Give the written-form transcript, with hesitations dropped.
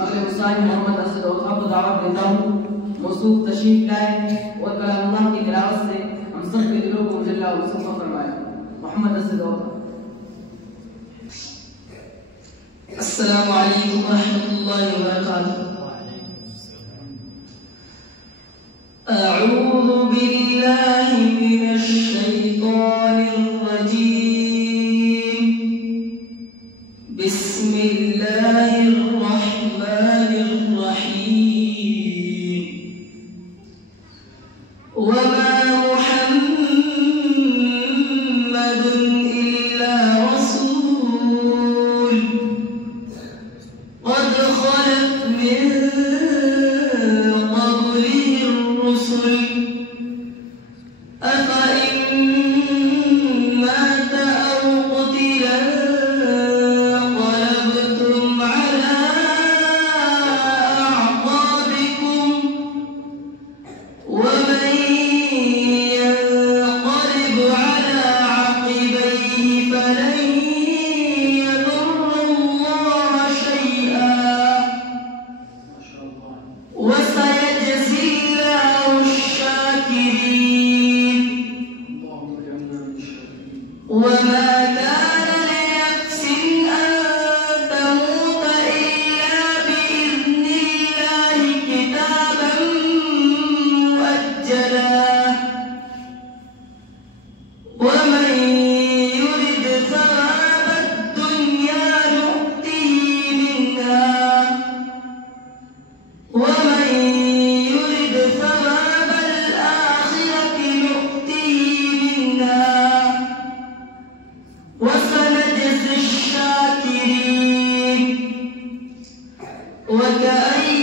अगले उस्ताद मोहम्मद असद और आपको दावत देता हूँ मौसूफ तशरीफ लाए और कलामुल्लाह की तिलावत से हम सब के दिलों को मुजल्ला और मुसफ़ा फरमाए। मोहम्मद असद और अस्सलामु अलैकुम व रहमतुल्लाहि व बरकातुहू। अऊज़ु बिल्लाहि मिनश शैतानिर रजीम। बिस्मिल्लाहिर रहमानिर रहीम। वमा मुहम्मदुन इल्ला रसूल قد خلت من قبله الرسل أفإن مات أو قتل انقلبتم على أعقابكم ومن ينقلب على عقبيه فلن وسيجزي الله الشاكرين. وما كان لنفس أن تموت إلا بإذن الله كتابا مؤجلا ومن يرد ثواب الدنيا نؤته منها ومن يرد ثواب الآخرة نؤته منها وسنجزي الشاكرين. وكأين